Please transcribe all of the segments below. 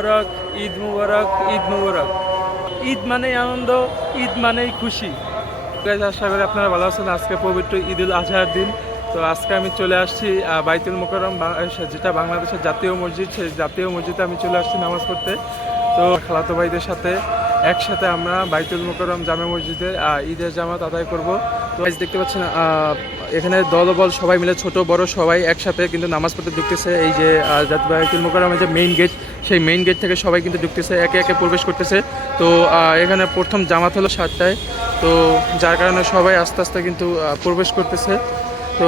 মুবারক, ঈদ মুবারক ঈদ মুবারক। ঈদ মানেই আনন্দ, ঈদ মানেই খুশি। আশা করি আপনারা ভালো আছেন। আজকে পবিত্র ঈদ উল আজহার দিন। তো আজকে আমি চলে আসছি বাইতুল মোকরম যেটা বাংলাদেশের জাতীয় মসজিদ সেই জাতীয় মসজিদে আমি চলে আসছি নামাজ পড়তে। তো খালাতো ভাইদের সাথে একসাথে আমরা বাইতুল মোকরম জামে মসজিদে ঈদের জামাত আদায় করব। তো দেখতে পাচ্ছেন এখানে দলবল সবাই মিলে ছোট বড় সবাই একসাথে কিন্তু নামাজ পড়তে ঢুকতেছে। এই যে আহ, জাত- বাইতুল মোকরমের যে মেইন গেট সেই মেইন গেট থেকে সবাই কিন্তু ঢুকতেছে একে একে প্রবেশ করতেছে। তো এখানে প্রথম জামাত হলো সাতটায়। তো যার কারণে সবাই আস্তে আস্তে কিন্তু প্রবেশ করতেছে। তো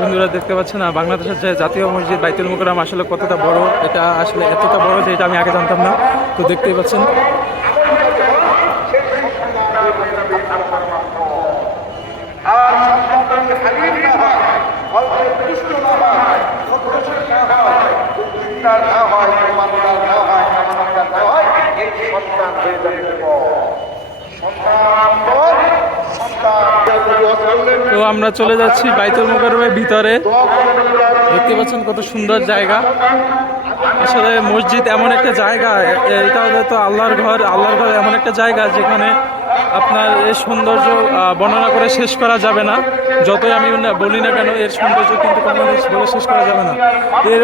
বন্ধুরা দেখতে পাচ্ছেন না বাংলাদেশের যে জাতীয় মসজিদ বাইতুল মোকরম আসলে কতটা বড় এটা আসলে এতটা বড় যে এটা আমি আগে জানতাম না। তো দেখতেই পাচ্ছেন। না হয় দুষ্ট না হয় না হয় চিন্তার না হয় না হয় না হয় এই সন্তান হয়ে যাবে তো আমরা চলে যাচ্ছি বাইতুল মোকরমের ভিতরে। দেখতে পাচ্ছেন কত সুন্দর জায়গা। আসলে মসজিদ এমন একটা জায়গা এটা তো আল্লাহর ঘর আল্লাহর ঘর এমন একটা জায়গা যেখানে আপনার এর সৌন্দর্য বর্ণনা করে শেষ করা যাবে না। যতই আমি বলি না কেন, এর সৌন্দর্য কিন্তু কখনো বলে শেষ করা যাবে না। এর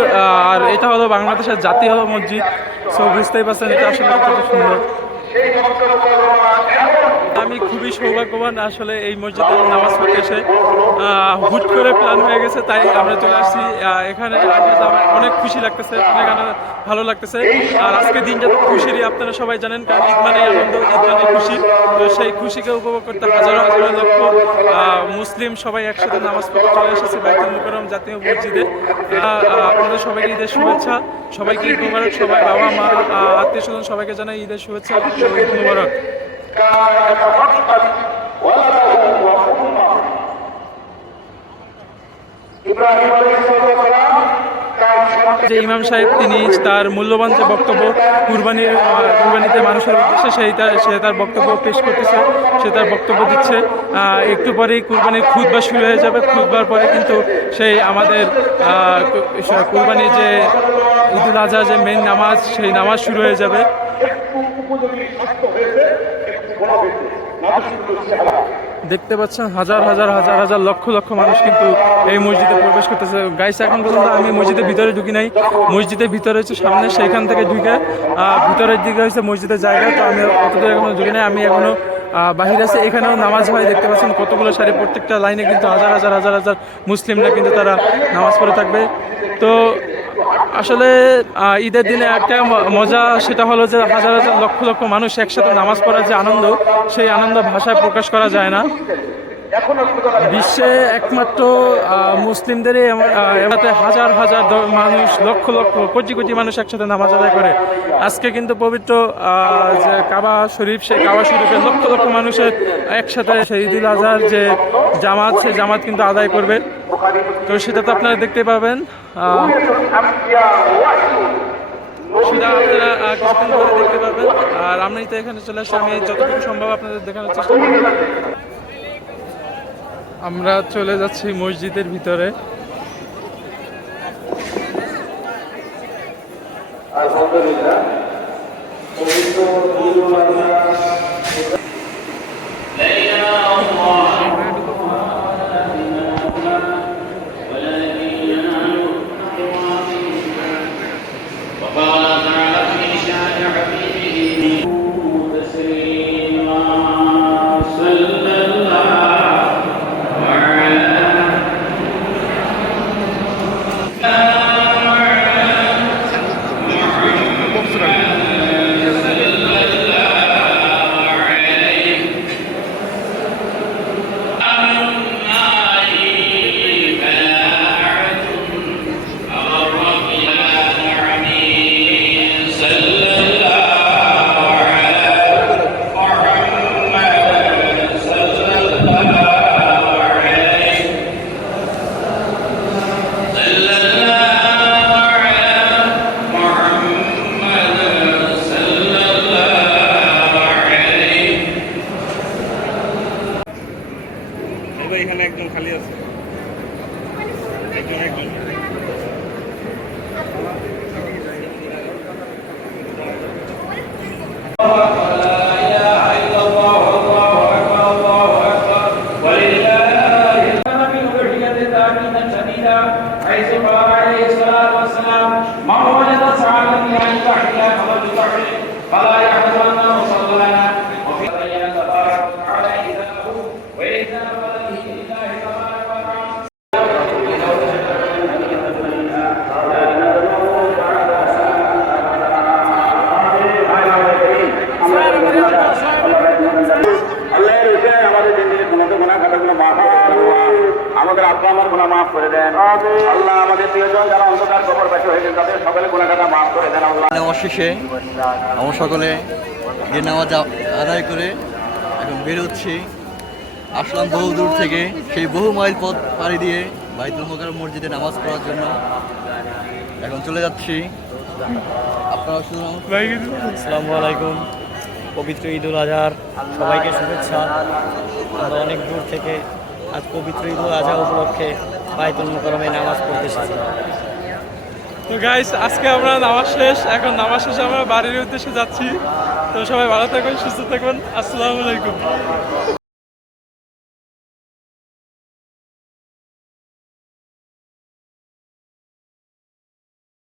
আর এটা হলো বাংলাদেশের জাতীয় মসজিদ। সো বুঝতেই পারছেন, এটা আসলে কত সুন্দর। আমি খুবই সৌভাগ্যবান। আসলে এই মসজিদে নামাজ পড়তে এসে হুট করে প্ল্যান হয়ে গেছে, তাই আমরা চলে আসছি। এখানে অনেক খুশি লাগতেছে, অনেক ভালো লাগতেছে। আর আজকে দিনটা তো খুশিরই, আপনারা সবাই জানেন, কারণ ঈদ মানে আনন্দ, ঈদ মানে খুশি। তো সেই খুশিকে উপভোগ করতে হাজারো হাজারো লক্ষ মুসলিম সবাই একসাথে নামাজ পড়তে চলে এসেছে, বাইতুল মুকরম জাতীয় মসজিদে। আপনাদের সবাইকে ঈদের শুভেচ্ছা, সবাইকে ঈদ মুবারক, সবাই বাবা, মা আত্মীয় স্বজন সবাইকে জানাই ঈদের শুভেচ্ছা ঈদ মুবারক। তার সন্তান যে ইমাম সাহেব তিনি তার মূল্যবান যে বক্তব্য কুরবানির আহ, কুরবানিতে মানুষের উদ্দেশ্যে সেই তার সে তার বক্তব্য পেশ করতেছে সে তার বক্তব্য দিচ্ছে। একটু পরেই কুরবানির খুদবা শুরু হয়ে যাবে। খুদবার পরে কিন্তু সেই আমাদের কুরবানির যে ঈদুল আজহা যে মেন নামাজ সেই নামাজ শুরু হয়ে যাবে। দেখতে পাচ্ছেন, হাজার হাজার হাজার হাজার লক্ষ লক্ষ মানুষ কিন্তু এই মসজিদে প্রবেশ করতেছে। গাইস এখন পর্যন্ত আমি মসজিদের ভিতরে ঢুকি নাই। মসজিদের ভিতরে হচ্ছে সামনে, সেইখান থেকে ঢুকে ভিতরের দিকে হচ্ছে মসজিদের জায়গা। তো আমি অতদূর এখনও ঢুকি নাই। আমি এখনও বাহির আছে। এখানেও নামাজ হয়, দেখতে পাচ্ছেন কতগুলো সারি প্রত্যেকটা লাইনে কিন্তু হাজার হাজার হাজার হাজার মুসলিমরা কিন্তু তারা নামাজ পড়ে থাকবে। তো আসলে ঈদের দিনে একটা মজা সেটা হলো যে হাজার হাজার লক্ষ লক্ষ মানুষ একসাথে নামাজ পড়ার যে আনন্দ, সেই আনন্দ ভাষায় প্রকাশ করা যায় না। বিশ্বে একমাত্র এমন- এমনতে হাজার হাজার মানুষ, লক্ষ লক্ষ, কোটি কোটি মানুষ একসাথে নামাজ আদায় করে। আজকে কিন্তু পবিত্র যে কাবা শরীফ, সেই কাবা শরীফে লক্ষ লক্ষ মানুষের একসাথে সেই ঈদুল আজহার যে জামাত, সেই জামাত কিন্তু আদায় করবে। তো সেটা তো আপনারা দেখতে পাবেন সেটা আপনারা কিছুক্ষণ পরে দেখতে পাবেন। আর আমি তো এখানে চলে আসছি, আমি যতটুকু সম্ভব আপনাদের দেখানোর চেষ্টা করব। আমরা চলে যাচ্ছি মসজিদের ভিতরে। ভাই এখানে একজন খালি আছে একজন একজন ما هو لنا سعادة أن يفتح إلى فضل الفحر فلا يحزن وصلى لنا মাফ করে দেন। আল্লাহ আমাদের প্রিয়জন যারা অন্ধকার কবর বাসী হয়েছেন তাদের সকলে গুণা খাতা মাফ করে দেন আল্লাহ। নামাজ শেষে আমরা সকলে যে নামাজ আদায় করে এখন বেরোচ্ছি। আসলাম বহু দূর থেকে সেই বহু মাইল পথ পাড়ি দিয়ে বাইতুল মোকাররম মসজিদে নামাজ পড়ার জন্য। এখন চলে যাচ্ছি। আপনারা আসসালামু আলাইকুম। পবিত্র ঈদ উল আজহার। সবাইকে শুভেচ্ছা। আমরা অনেক দূর থেকে আজ পবিত্র ঈদ উল আজহা উপলক্ষে বাইতুল মুকরমে নামাজ পড়তে এসেছি তো গাইস আজকে আমরা নামাজ শেষ, এখন নামাজ শেষে আমরা বাড়ির উদ্দেশ্যে যাচ্ছি। তো সবাই ভালো থাকবেন সুস্থ থাকবেন আসসালামু আলাইকুম।